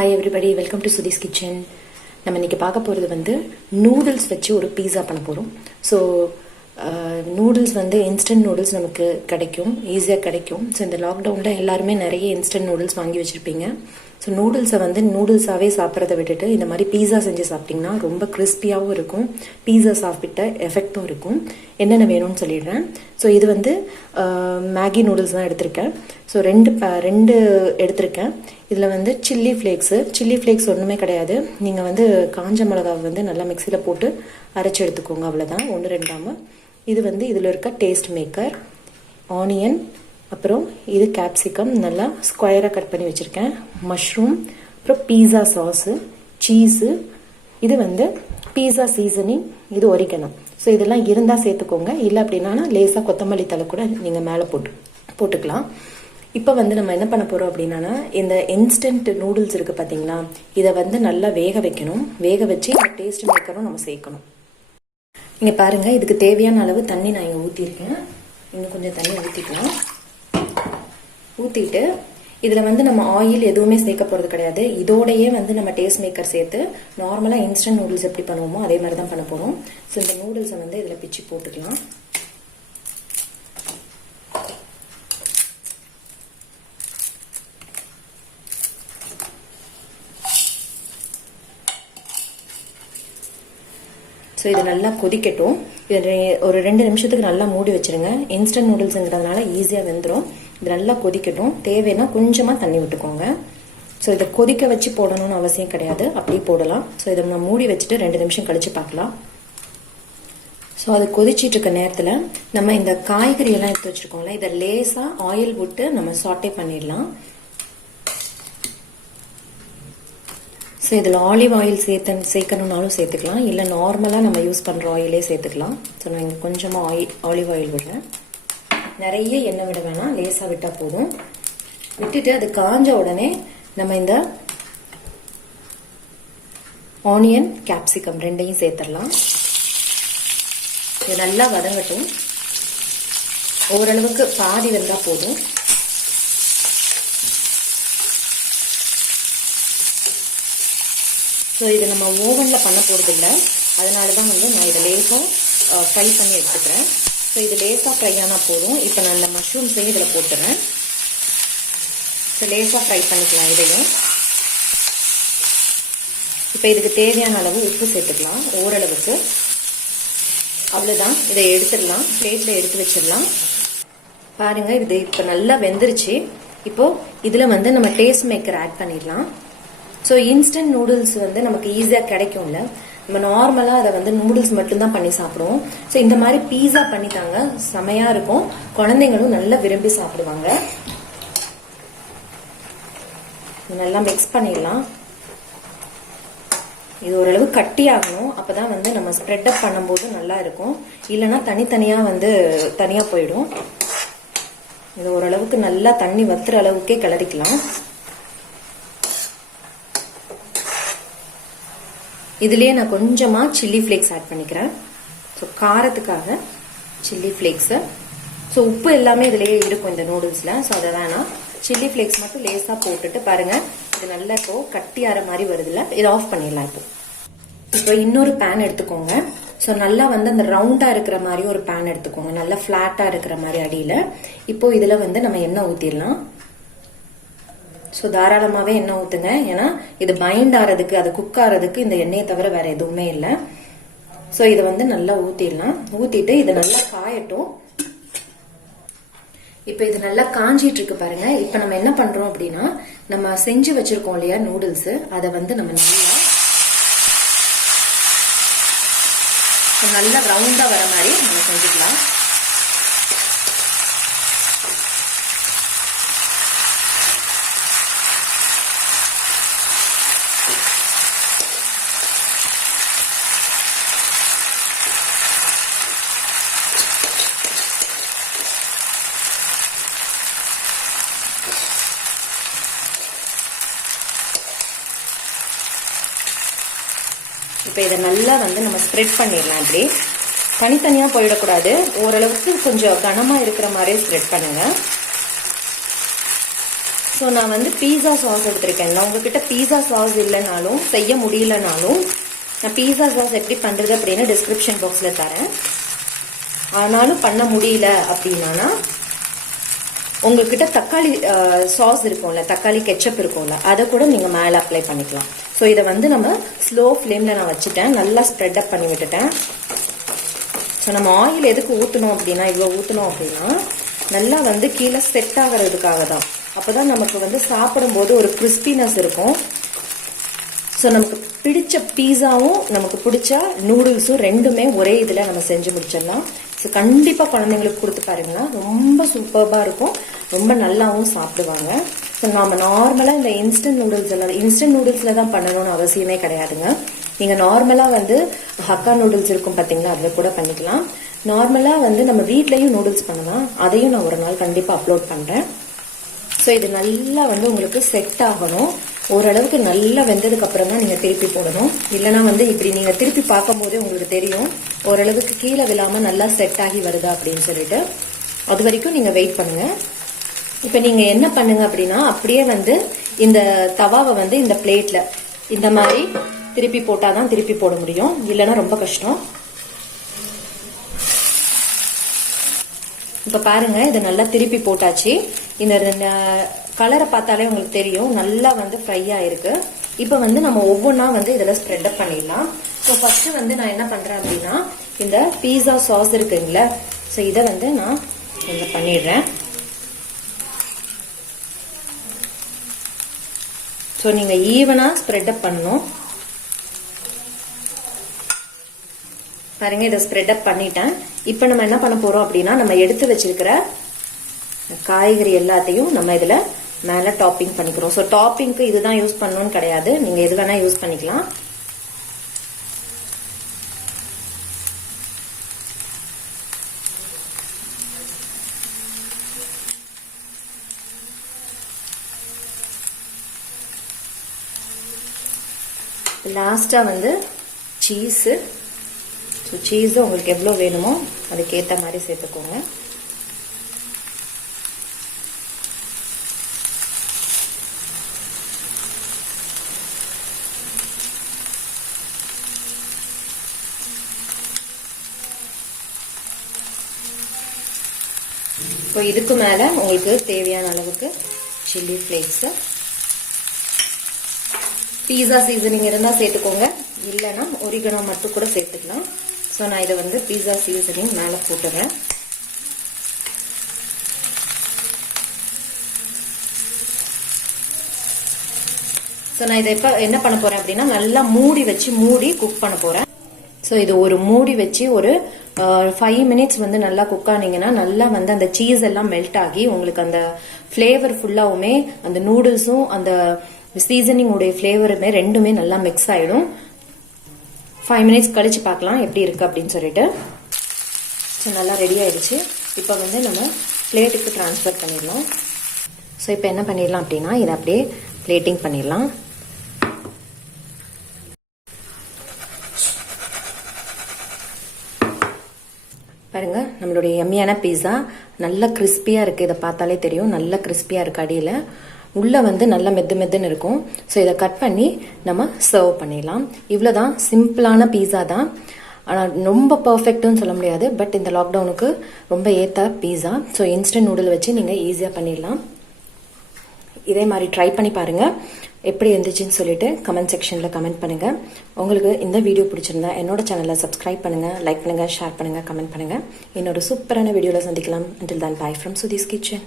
Hi everybody, welcome to Sudhi's kitchen. நம்ம இன்னைக்கு பார்க்க போகிறது வந்து நூடுல்ஸ் வச்சு ஒரு பீஸா பண்ண போகிறோம். ஸோ நூடுல்ஸ் வந்து இன்ஸ்டன்ட் நூடுல்ஸ் நமக்கு கிடைக்கும், ஈஸியாக கிடைக்கும். ஸோ இந்த லாக்டவுனில் எல்லாருமே நிறைய இன்ஸ்டன்ட் நூடுல்ஸ் வாங்கி வச்சுருப்பீங்க. ஸோ நூடுல்ஸை வந்து நூடுல்ஸாகவே சாப்பிட்றத விட்டுட்டு இந்த மாதிரி பீஸா செஞ்சு சாப்பிட்டிங்கன்னா ரொம்ப கிறிஸ்பியாகவும் இருக்கும், பீஸா சாப்பிட்ட எஃபெக்டும் இருக்கும். என்னென்ன வேணும்னு சொல்லிடுறேன். ஸோ இது வந்து மேகி நூடுல்ஸ் தான் எடுத்திருக்கேன். ஸோ ரெண்டு எடுத்திருக்கேன். இதில் வந்து சில்லி ஃப்ளேக்ஸ் ஒன்றுமே கிடையாது. நீங்கள் வந்து காஞ்ச மிளகாவை வந்து நல்லா மிக்சியில் போட்டு அரைச்சி எடுத்துக்கோங்க, அவ்வளோதான், ஒன்று ரெண்டாமல். இது வந்து இதில் இருக்க டேஸ்ட் மேக்கர், ஆனியன், அப்புறம் இது கேப்சிகம் நல்லா ஸ்கொயராக கட் பண்ணி வச்சுருக்கேன், மஷ்ரூம், அப்புறம் பீஸா சாஸு, சீஸு, இது வந்து பீஸா சீசனிங், இது ஒரிகனோ. ஸோ இதெல்லாம் இருந்தால் சேர்த்துக்கோங்க, இல்லை அப்படின்னா லேசாக கொத்தமல்லி தழை கூட நீங்கள் மேலே போட்டுக்கலாம். இப்போ வந்து நம்ம என்ன பண்ண போகிறோம் அப்படின்னா, இந்த இன்ஸ்டன்ட் நூடுல்ஸ் இருக்குது பார்த்தீங்களா, இதை வந்து நல்லா வேக வைக்கணும். வேக வச்சு இந்த டேஸ்ட் மேக்கரும் நம்ம சேர்க்கணும். இங்கே பாருங்கள், இதுக்கு தேவையான அளவு தண்ணி நான் இங்கே ஊற்றிருக்கேன். இன்னும் கொஞ்சம் தண்ணி ஊற்றிக்கலாம். ஊற்றிட்டு இதில் வந்து நம்ம ஆயில் எதுவுமே சேர்க்க போகிறது கிடையாது. இதோடையே வந்து நம்ம டேஸ்ட் மேக்கர் சேர்த்து நார்மலாக இன்ஸ்டன்ட் நூடுல்ஸ் எப்படி பண்ணுவோமோ அதே மாதிரி தான் பண்ண போகிறோம். ஸோ இந்த நூடுல்ஸை வந்து இதில் பிச்சு போட்டுக்கலாம். ஸோ இது நல்லா கொதிக்கட்டும். இது ஒரு 2 நிமிஷத்துக்கு நல்லா மூடி வச்சிருங்க. இன்ஸ்டன்ட் நூடுல்ஸுங்கிறதுனால ஈஸியாக வெந்துடும். இது நல்லா கொதிக்கட்டும். தேவைன்னா கொஞ்சமாக தண்ணி விட்டுக்கோங்க. ஸோ இதை கொதிக்க வச்சு போடணும்னு அவசியம் கிடையாது, அப்படியே போடலாம். ஸோ இதை நம்ம மூடி வச்சுட்டு 2 நிமிஷம் கழிச்சு பார்க்கலாம். ஸோ அது கொதிச்சிட்டு இருக்க நேரத்தில் நம்ம இந்த காய்கறி எல்லாம் எடுத்து வச்சிருக்கோம்ல, இதை லேசாக ஆயில் விட்டு நம்ம சாட்டே பண்ணிடலாம். ஸோ இதில் ஆலிவ் ஆயில் சேர்க்கணுன்னாலும் சேர்த்துக்கலாம், இல்லை நார்மலாக நம்ம யூஸ் பண்ணுற ஆயிலே சேர்த்துக்கலாம். ஸோ நான் இங்கே கொஞ்சமாக ஆலிவ் ஆயில் விடுறேன். நிறைய எண்ணெய் விட வேணாம், லேசாக விட்டால் போதும். விட்டுட்டு அது காஞ்ச உடனே நம்ம இந்த ஆனியன், கேப்சிகம் ரெண்டையும் சேர்த்துடலாம். இது நல்லா வதங்கட்டும். ஓரளவுக்கு பாதி வெந்தால் போதும். ஸோ இதை நம்ம ஓவனில் பண்ண போகிறது இல்லை, அதனால தான் வந்து நான் இதை லேசாக ஃப்ரை பண்ணி எடுத்துக்கிறேன். ஸோ இது லேசாக ஃப்ரை ஆனால் போதும். இப்போ நான் இந்த மஷ்ரூம்ஸையும் இதில் போட்டுறேன். ஸோ லேசாக ஃப்ரை பண்ணிக்கலாம் இதையும். இப்போ இதுக்கு தேவையான அளவு உப்பு சேர்த்துக்கலாம், ஓரளவுக்கு. அவ்வளோதான், இதை எடுத்துடலாம், பிளேட்டில் எடுத்து வச்சிடலாம். பாருங்கள், இது இப்போ நல்லா வெந்துருச்சு. இப்போது இதில் வந்து நம்ம டேஸ்ட் மேக்கர் ஆட் பண்ணிடலாம். ஸோ இன்ஸ்டன்ட் நூடுல்ஸ் வந்து நமக்கு ஈஸியாக கிடைக்கும்ல, நம்ம நார்மலாக அதை வந்து நூடுல்ஸ் மட்டும்தான் பண்ணி சாப்பிடுவோம். ஸோ இந்த மாதிரி பீஸா பண்ணித்தாங்க, செமையாக இருக்கும். குழந்தைங்களும் நல்லா விரும்பி சாப்பிடுவாங்க. நல்லா மிக்ஸ் பண்ணிடலாம். இது ஓரளவு கட்டி ஆகணும், அப்போ தான் வந்து நம்ம ஸ்ப்ரெட் அப் பண்ணும்போது நல்லா இருக்கும். இல்லைன்னா தனித்தனியாக வந்து தனியாக போயிடும். இது ஓரளவுக்கு நல்லா தண்ணி வத்துற அளவுக்கே கிளறிக்கலாம். இதுலேயே நான் கொஞ்சமாக சில்லி ஃப்ளேக்ஸ் ஆட் பண்ணிக்கிறேன். ஸோ காரத்துக்காக சில்லி ஃப்ளேக்ஸு. ஸோ உப்பு எல்லாமே இதுலேயே இருக்கும் இந்த நூடுல்ஸில். ஸோ அதை வேணாம், சில்லி ஃப்ளேக்ஸ் மட்டும் லேஸாக போட்டுட்டு பாருங்கள், இது நல்லா இப்போ கட்டி ஆற மாதிரி வருதுல்ல, இதை ஆஃப் பண்ணிடலாம். இப்போ இன்னொரு பேன் எடுத்துக்கோங்க. ஸோ நல்லா வந்து அந்த ரவுண்டாக இருக்கிற மாதிரி ஒரு பேன் எடுத்துக்கோங்க, நல்லா ஃப்ளாட்டாக இருக்கிற மாதிரி அடியில். இப்போ இதில் வந்து நம்ம எண்ணெய் ஊற்றிடலாம். ஸோ தாராளமாகவே எண்ணெய் ஊற்றுங்க, ஏன்னா இது பைண்ட் ஆகிறதுக்கு, அது குக் ஆகிறதுக்கு இந்த எண்ணெயை தவிர வேற எதுவுமே இல்லை. ஸோ இதை வந்து நல்லா ஊற்றிடலாம். ஊற்றிட்டு இதை நல்லா காயட்டும். இப்போ இது நல்லா காஞ்சிட்டு இருக்கு பாருங்க. இப்போ நம்ம என்ன பண்றோம் அப்படின்னா, நம்ம செஞ்சு வச்சிருக்கோம் இல்லையா நூடுல்ஸ், அதை வந்து நம்ம நல்லா ரவுண்டா வர மாதிரி நம்ம செஞ்சுக்கலாம். இப்போ இதை நல்லா வந்து நம்ம ஸ்ப்ரெட் பண்ணிடலாம். இப்படி தனித்தனியாக போயிடக்கூடாது, ஓரளவுக்கு கொஞ்சம் கனமாக இருக்கிற மாதிரியே ஸ்ப்ரெட் பண்ணுங்க. ஸோ நான் வந்து பீஸா சாஸ் எடுத்திருக்கேன். நான் உங்ககிட்ட பீஸா சாஸ் இல்லைனாலும் செய்ய முடியலனாலும் நான் பீஸா சாஸ் எப்படி பண்ணுறது அப்படின்னு டிஸ்கிரிப்ஷன் பாக்ஸில் தரேன். ஆனாலும் பண்ண முடியல அப்படின்னா உங்ககிட்ட தக்காளி சாஸ் இருக்கும்ல, தக்காளி கெச்சப் இருக்கும்ல, அதை கூட நீங்கள் மேலே அப்ளை பண்ணிக்கலாம். ஸோ இதை வந்து நம்ம ஸ்லோ ஃப்ளேமில் நான் வச்சுட்டேன், நல்லா ஸ்ப்ரெட் அப் பண்ணி விட்டுட்டேன். ஸோ நம்ம ஆயில் எதுக்கு ஊற்றணும் அப்படின்னா, இவ்வளோ ஊற்றணும் அப்படின்னா நல்லா வந்து கீழே செட் ஆகிறதுக்காக தான். அப்போ தான் நமக்கு வந்து சாப்பிடும்போது ஒரு கிறிஸ்பினஸ் இருக்கும். ஸோ நமக்கு பிடிச்ச பீஸாவும் நமக்கு பிடிச்ச நூடுல்ஸும் ரெண்டுமே ஒரே இதில் நம்ம செஞ்சு முடிச்சிடலாம். ஸோ கண்டிப்பாக குழந்தைங்களுக்கு கொடுத்து பாருங்கன்னா ரொம்ப சூப்பராக இருக்கும், ரொம்ப நல்லாவும் சாப்பிடுவாங்க. ஸோ நம்ம நார்மலாக இந்த இன்ஸ்டன்ட் நூடுல்ஸில் தான் பண்ணணும்னு அவசியமே கிடையாதுங்க. நீங்கள் நார்மலாக வந்து ஹக்கா நூடுல்ஸ் இருக்கும் பார்த்தீங்களா, அதில் கூட பண்ணிக்கலாம். நார்மலாக வந்து நம்ம வீட்லேயும் நூடுல்ஸ் பண்ணலாம், அதையும் நான் ஒரு நாள் கண்டிப்பாக அப்லோட் பண்ணுறேன். ஸோ இது நல்லா வந்து உங்களுக்கு செட் ஆகணும். ஓரளவுக்கு நல்லா வெந்ததுக்கு அப்புறம் தான் நீங்கள் திருப்பி போடணும். இல்லைனா வந்து இப்படி நீங்கள் திருப்பி பார்க்கும் போதே உங்களுக்கு தெரியும் ஓரளவுக்கு கீழே விழாமல் நல்லா செட் ஆகி வருதா அப்படின்னு சொல்லிட்டு. அது வரைக்கும் நீங்கள் வெயிட் பண்ணுங்க. இப்போ நீங்கள் என்ன பண்ணுங்க அப்படின்னா, அப்படியே வந்து இந்த தவாவை வந்து இந்த பிளேட்டில் இந்த மாதிரி திருப்பி போட்டால் தான் திருப்பி போட முடியும், இல்லைன்னா ரொம்ப கஷ்டம். இப்போ பாருங்க, இதை நல்லா திருப்பி போட்டாச்சு. இந்த கலரை பார்த்தாலே உங்களுக்கு தெரியும் நல்லா வந்து ஃப்ரை ஆயிருக்கு. இப்போ வந்து நம்ம ஒவ்வொன்றா வந்து இதில் ஸ்ப்ரெட் அப் பண்ணிடலாம். ஸோ ஃபர்ஸ்ட் வந்து நான் என்ன பண்றேன் அப்படின்னா, இந்த பீஸா சாஸ் இருக்குங்களா, ஸோ இதை வந்து நான் இதில் பண்ணிடுறேன். ஸோ நீங்க ஈவனா ஸ்ப்ரெட் அப் பண்ணணும். பாருங்க, இதை ஸ்ப்ரெட் அப் பண்ணிட்டேன். இப்போ நம்ம என்ன பண்ண போறோம் அப்படின்னா, நம்ம எடுத்து வச்சிருக்கிற காய்கறி எல்லாத்தையும் நம்ம இதுல மேல டாப்பிங் பண்ணிக்கிறோம். ஸோ டாப்பிங்க்கு இதுதான் யூஸ் பண்ணணும்னு கிடையாது, நீங்க எது வேணா யூஸ் பண்ணிக்கலாம். லாஸ்டா வந்து சீஸ். ஸோ சீஸ் உங்களுக்கு எவ்வளோ வேணுமோ அதுக்கேற்ற மாதிரி சேர்த்துக்கோங்க. இப்போ இதுக்கு மேலே உங்களுக்கு தேவையான அளவுக்கு சில்லி ஃப்ளேக்ஸ், பீஸா சீசனிங் இருந்தால் சேர்த்துக்கோங்க, இல்லைன்னா ஒரிகனோ மட்டும் கூட சேர்த்துக்கலாம். ஸோ நான் இதை வந்து பீஸா சீசனிங் மேலே போட்டுறேன். ஸோ நான் இதை இப்போ என்ன பண்ண போறேன் அப்படின்னா, நல்லா மூடி குக் பண்ண போறேன். ஸோ இது ஒரு மூடி வச்சு ஒரு 5 minutes வந்து நல்லா குக் ஆனீங்கன்னா நல்லா வந்து அந்த சீஸ் எல்லாம் மெல்ட் ஆகி உங்களுக்கு அந்த ஃபிளேவர் ஃபுல்லாவுமே அந்த நூடுல்ஸும் அந்த சீசனிங் உடைய ஃபிளேவருமே ரெண்டுமே நல்லா மிக்ஸ் ஆயிடும். 5 minutes கழிச்சு பார்க்கலாம் எப்படி இருக்கு அப்படின்னு சொல்லிட்டு. ஸோ நல்லா ரெடி ஆயிடுச்சு. இப்போ வந்து நம்ம பிளேட்டுக்கு டிரான்ஸ்ஃபர் பண்ணிடலாம். ஸோ இப்போ என்ன பண்ணிடலாம் அப்படின்னா, இதை அப்படியே பிளேட்டிங் பண்ணிடலாம். பாருங்க, நம்மளுடைய எம்மியான பீஸா நல்லா கிறிஸ்பியா இருக்கு. இதை பார்த்தாலே தெரியும் நல்லா கிறிஸ்பியா இருக்கு. அடியில் உள்ள வந்து நல்லா மெதுன்னு இருக்கும். ஸோ இதை கட் பண்ணி நம்ம சர்வ் பண்ணிடலாம். இவ்வளோதான், சிம்பிளான பீஸா தான். ஆனால் ரொம்ப பர்ஃபெக்ட்னு சொல்ல முடியாது, பட் இந்த லாக்டவுனுக்கு ரொம்ப ஏற்ற பீஸா. ஸோ இன்ஸ்டன்ட் நூடுல் வச்சு நீங்கள் ஈஸியாக பண்ணிடலாம். இதே மாதிரி ட்ரை பண்ணி பாருங்க, எப்படி இருந்துச்சுன்னு சொல்லிட்டு கமெண்ட் செக்ஷன்ல கமெண்ட் பண்ணுங்க. உங்களுக்கு இந்த வீடியோ பிடிச்சிருந்தா என்னோட சேனலை சப்ஸ்கிரைப் பண்ணுங்க, லைக் பண்ணுங்க, ஷேர் பண்ணுங்க, கமெண்ட் பண்ணுங்க. இன்னொரு சூப்பரான வீடியோல சந்திக்கலாம். Until then, bye from Sudhi's Kitchen.